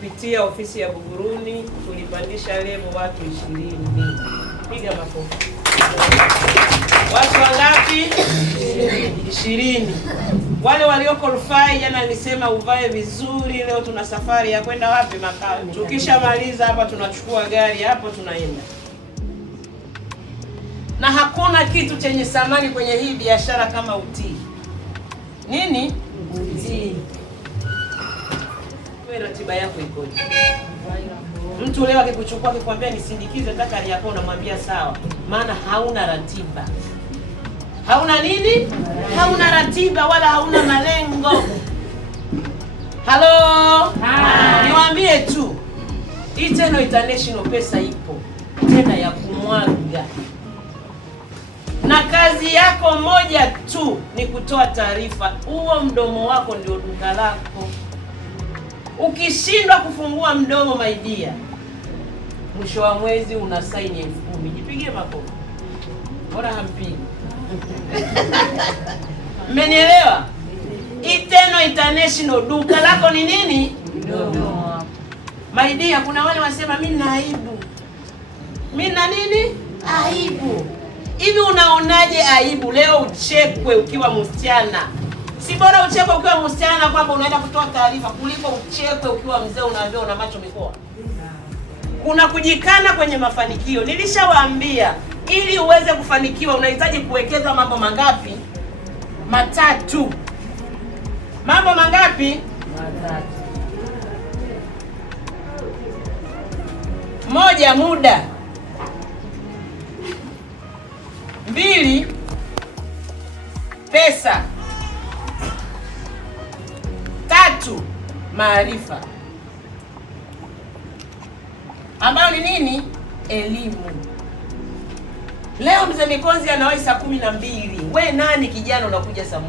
kupitia ofisi ya Buguruni tulipandisha level watu 20. Piga makofi. Watu wangapi? 20. Wale walioko Rufai, jana nilisema uvae vizuri. Leo tuna safari ya kwenda wapi? Makao. Tukishamaliza hapa tunachukua gari hapo tunaenda. Na hakuna kitu chenye thamani kwenye hii biashara kama utii. Nini? Utii. Wewe ratiba yako ikoje? Mtu leo akikuchukua akikwambia nisindikize nataka yako, unamwambia sawa, maana hauna ratiba. Hauna nini? Hauna ratiba wala hauna malengo. Halo? Niwaambie tu, Eternal International pesa ipo tena ya kumwaga. Na kazi yako moja tu ni kutoa taarifa. Huo mdomo wako ndio duka lako. Ukishindwa kufungua mdomo, my dear, mwisho wa mwezi una saini 10,000. Jipigie makofi. Bora hampigi. Mmenielewa? Eternal International duka lako ni nini? Mdomo. My dear, kuna wale wasema mimi na aibu. Mimi na nini? Aibu. Hivi unaonaje aibu leo uchekwe ukiwa msichana? Si bora uchekwe ukiwa msichana kwamba unaenda kutoa taarifa kuliko uchekwe ukiwa mzee unaambiwa una macho mikoa. Kuna kujikana kwenye mafanikio. Nilishawaambia ili uweze kufanikiwa unahitaji kuwekeza mambo mangapi? Matatu. Mambo mangapi? Matatu. Moja, muda. 2, pesa. 3, maarifa. Ambayo ni nini? Elimu. Leo mzee Mikonzi anawahi saa 12. We nani kijana unakuja saa 1?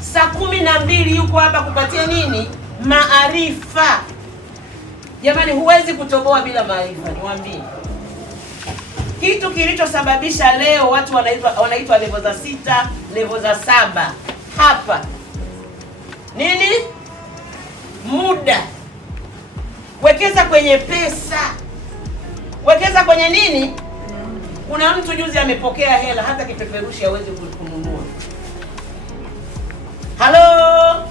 Saa 12 yuko hapa kupatia nini? Maarifa. Jamani, huwezi kutoboa bila maarifa, niwaambie. Kitu kilichosababisha leo watu wanaitwa level za 6, level za 7 hapa nini? Muda. Wekeza kwenye pesa. Wekeza kwenye nini? Kuna mtu juzi amepokea hela, hata kipeperushi hawezi kununua. Halo?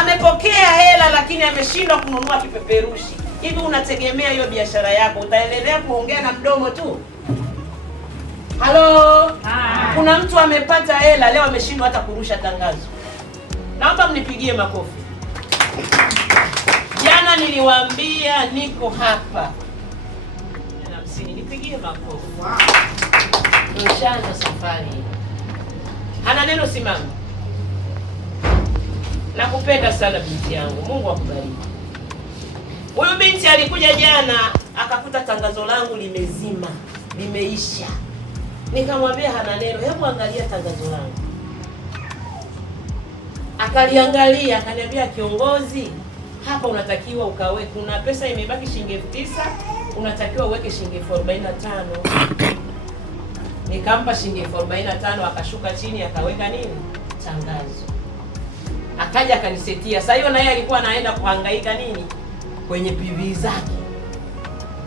Amepokea hela lakini ameshindwa kununua kipeperushi. Hivi unategemea hiyo biashara yako utaendelea kuongea na mdomo tu? Halo? Kuna mtu amepata hela leo ameshindwa hata kurusha tangazo. Naomba mnipigie makofi. Jana niliwaambia niko hapa. Na msini nipigie makofi. Tushaanza safari. Hana neno simama. Nakupenda sana binti yangu. Mungu akubariki. Huyu binti alikuja jana akakuta tangazo langu limezima, limeisha. Nikamwambia hana neno, hebu angalia tangazo langu. Akaliangalia, akaniambia kiongozi, hapa unatakiwa ukawe kuna pesa imebaki shilingi 9,000, unatakiwa uweke shilingi 45. Nikampa shilingi 45, akashuka chini akaweka nini? Tangazo. Akaja akanisetia. Sasa hiyo naye alikuwa anaenda kuhangaika nini? Kwenye PV zake.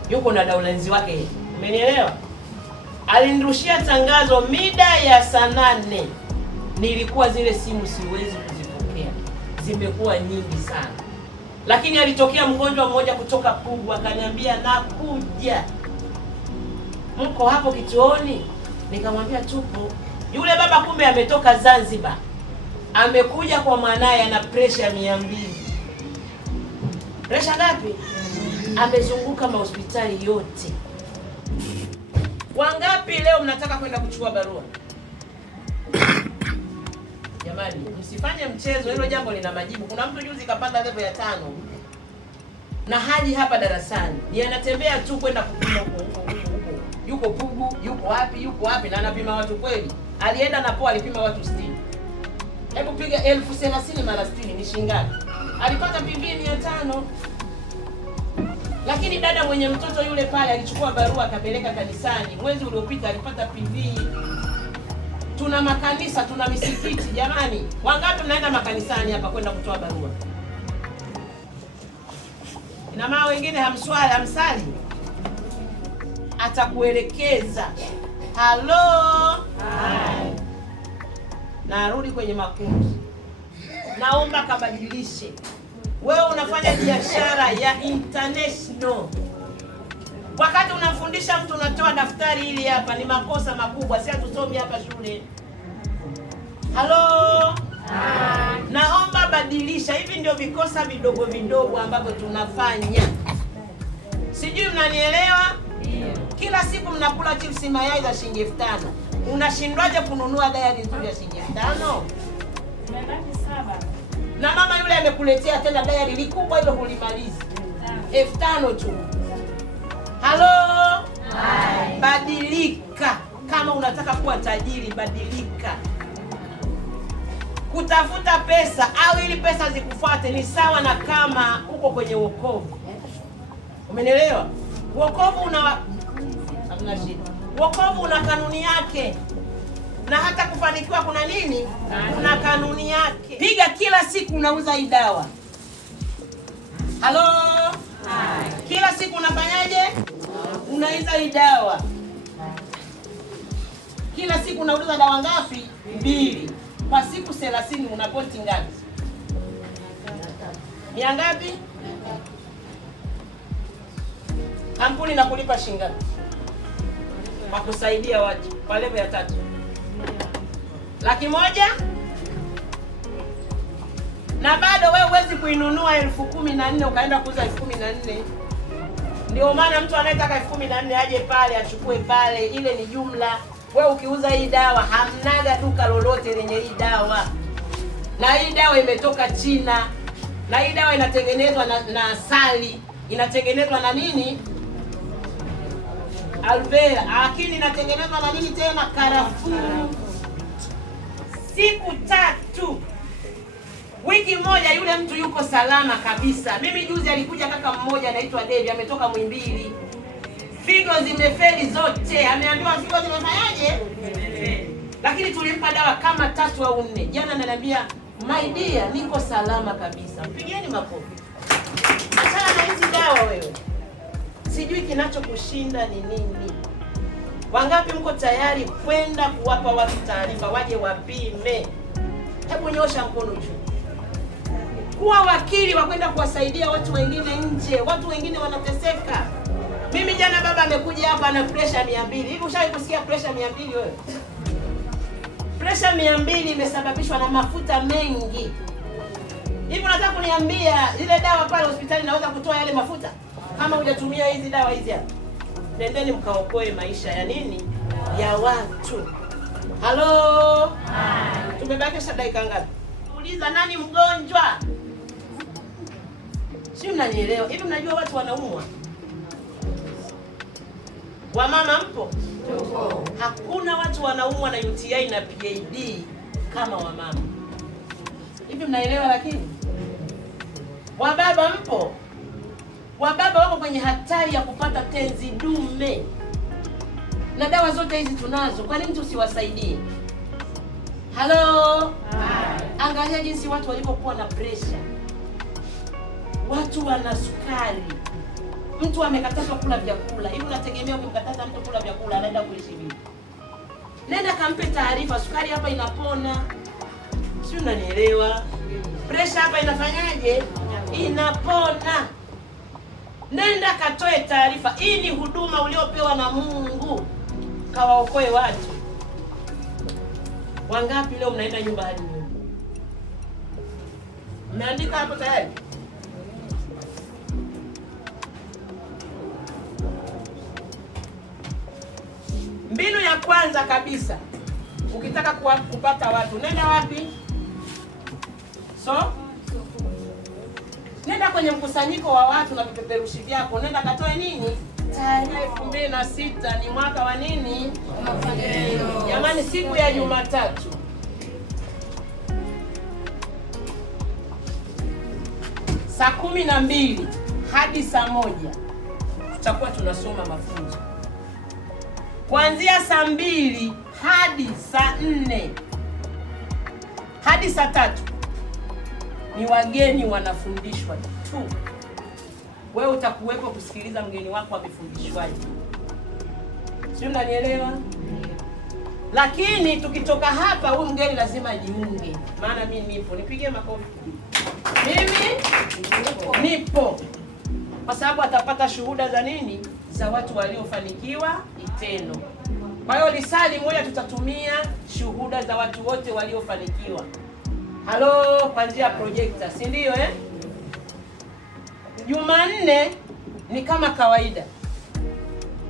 Yuko na daulanzi wake. Umenielewa? Alinirushia tangazo mida ya saa 8. Nilikuwa zile simu siwezi kuzipokea. Zimekuwa nyingi sana. Lakini alitokea mgonjwa mmoja kutoka Pugu akaniambia nakuja. Mko hapo kituoni? Nikamwambia tupo. Yule baba kumbe ametoka Zanzibar. Amekuja kwa mwanae ana pressure 200. Pressure ngapi? Amezunguka mahospitali yote. Wangapi leo mnataka kwenda kuchukua barua? Jamani, msifanye mchezo, hilo jambo lina majibu. Kuna mtu juzi kapanda level ya 5. Na haji hapa darasani. Ni anatembea tu kwenda kupima huko. Yuko Pugu, yuko wapi na anapima watu kweli. Alienda na poa alipima watu 60. Hebu piga 30,000 mara 60 ni shilingi ngapi? Alipata PV 500. Lakini dada mwenye mtoto yule pale alichukua barua akapeleka kanisani. Mwezi uliopita alipata PV. Tuna makanisa, tuna misikiti jamani. Wangapi mnaenda makanisani hapa kwenda kutoa barua? na mama wengine hamsali, atakuelekeza. Halo, narudi kwenye makundi. Naomba kabadilishe. Wewe unafanya biashara ya international, wakati unamfundisha mtu unatoa daftari hili hapa, ni makosa makubwa. Si hatusomi hapa shule. Halo, naomba badilisha. Hivi ndio vikosa vidogo vidogo ambavyo tunafanya. Sijui mnanielewa? Kila siku mnakula chips mayai za shilingi 5,000. Unashindwaje kununua diary nzuri ya shilingi 5,000? Na mama yule amekuletea tena diary likubwa hilo hulimalizi. 5,000 tu. Halo? Badilika. Kama unataka kuwa tajiri, badilika. Kutafuta pesa au ili pesa zikufuate ni sawa na kama uko kwenye wokovu. Umenielewa? Wokovu hamna shida. Wokovu una kanuni yake. Na hata kufanikiwa kuna nini? Kuna kanuni yake. Piga kila siku unauza hii dawa. Halo? Kila siku unafanyaje? Unauza hii dawa. Kila siku unauza dawa ngapi? 2. Kwa siku 30 una pointi ngapi? Mia ngapi? Kampuni na kulipa shilingi ngapi? Kwa kusaidia watu kwa level ya 3. 100,000? Na bado wewe huwezi kuinunua 14,000 ukaenda kuuza 14,000. Ndio maana mtu anayetaka 14,000 aje pale achukue pale, ile ni jumla. Wewe ukiuza hii dawa, hamnaga duka lolote lenye hii dawa. Na hii dawa imetoka China. Na hii dawa inatengenezwa na asali. Inatengenezwa na nini? Aloe vera. Lakini inatengenezwa na nini tena? Karafuu. Siku 3. Wiki moja yule mtu yuko salama kabisa. Mimi juzi alikuja kaka mmoja anaitwa Devi, ametoka Muhimbili. Figo zimefeli zote. Ameambiwa figo zimefanyaje? Lakini tulimpa dawa kama 3 au 4. Jana ananiambia, "My dear, niko salama kabisa." Mpigieni makofi. Achana na hizi dawa wewe. Sijui kinachokushinda ni nini. Wangapi mko tayari kwenda kuwapa watu taarifa waje wapime? Hebu nyosha mkono juu. Kuwa wakili wa kwenda kuwasaidia watu wengine nje. Watu wengine wanateseka. Mimi jana baba amekuja hapa na pressure 200. Hivi ushawahi kusikia pressure 200 wewe? Pressure 200 imesababishwa na mafuta mengi. Hivi unataka kuniambia ile dawa pale hospitali inaweza kutoa yale mafuta? Kama hujatumia hizi dawa hizi hapa. Nendeni mkaokoe maisha ya nini? Ya watu. Halo? Tumebakisha dakika ngapi? Uliza nani mgonjwa? Si mnanielewa? Hivi mnajua watu wanaumwa? Wamama mpo? Hakuna watu wanaumwa na UTI na PID kama wamama. Hivi mnaelewa? Lakini wababa mpo? Wababa wako kwenye hatari ya kupata tenzi dume. Na dawa zote hizi tunazo. Kwa nini tusiwasaidie? Halo? Angalia jinsi watu walivyokuwa na pressure. Watu wana sukari. Mtu amekatazwa kula vyakula. Hivi unategemea ukimkataza mtu kula vyakula anaenda kuishi vipi? Nenda kampe taarifa, sukari hapa inapona. Si unanielewa? Pressure hapa inafanyaje? Inapona. Nenda katoe taarifa. Hii ni huduma uliopewa na Mungu. Kawaokoe watu. Wangapi leo mnaenda nyumba hadi nyumba? Mmeandika hapo tayari? Mbinu ya kwanza kabisa, ukitaka kupata watu, nenda wapi? Nenda kwenye mkusanyiko wa watu na vipeperushi vyako. Nenda katoe nini? Tarehe 2006 ni mwaka wa nini? Jamani, siku ya Jumatatu. Saa 12 hadi saa 1 tutakuwa tunasoma mafunzo. Kuanzia saa 2 hadi saa 4 hadi saa 3 ni wageni wanafundishwa tu. wewe utakuwepo kusikiliza mgeni wako amefundishwaje. Sio, mnanielewa? Lakini tukitoka hapa, huyu mgeni lazima ajiunge, maana mimi nipo. Nipigie makofi. Mimi nipo, kwa sababu atapata shuhuda za nini? Za watu waliofanikiwa Iteno. Kwa hiyo lisali moja tutatumia shuhuda za watu wote waliofanikiwa. Halo, kwa njia ya projector, si ndio eh? Jumanne ni kama kawaida,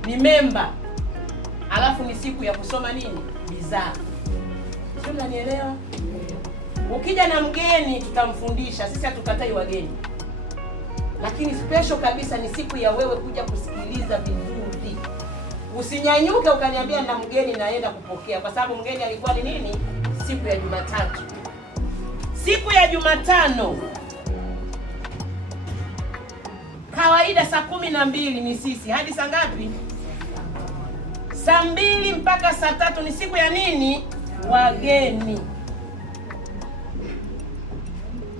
ni memba, alafu ni siku ya kusoma nini? Bidhaa. Sio, mnanielewa? Ukija na mgeni tutamfundisha, sisi hatukatai wageni, lakini special kabisa ni siku ya wewe kuja kusikiliza vizuri. Usinyanyuke ukaniambia na mgeni naenda kupokea, kwa sababu mgeni alikuwa ni nini? Siku ya Jumatatu. Siku ya Jumatano kawaida saa 12 ni sisi hadi saa ngapi? Saa 2 mpaka saa 3 ni siku ya nini? Wageni.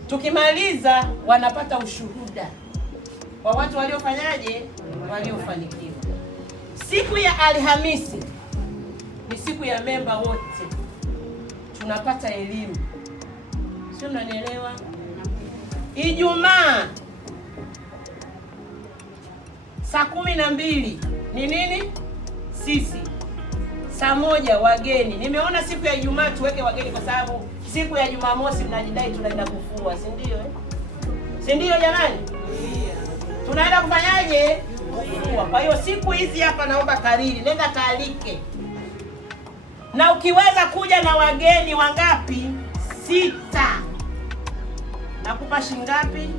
Tukimaliza wanapata ushuhuda kwa watu waliofanyaje? Waliofanikiwa. Siku ya Alhamisi ni siku ya memba wote, tunapata elimu. Sio, mnanielewa? Ijumaa saa 12 ni nini? Sisi. Saa 1 wageni. Nimeona siku ya Ijumaa tuweke wageni, kwa sababu siku ya Jumamosi mnajidai tunaenda kufua, si ndio eh? Si ndio jamani? Tunaenda kufanyaje? Kufua. Kwa hiyo siku hizi hapa naomba kariri, nenda kaalike. Na ukiweza kuja na wageni wangapi? 6. Nakupa shilingi ngapi?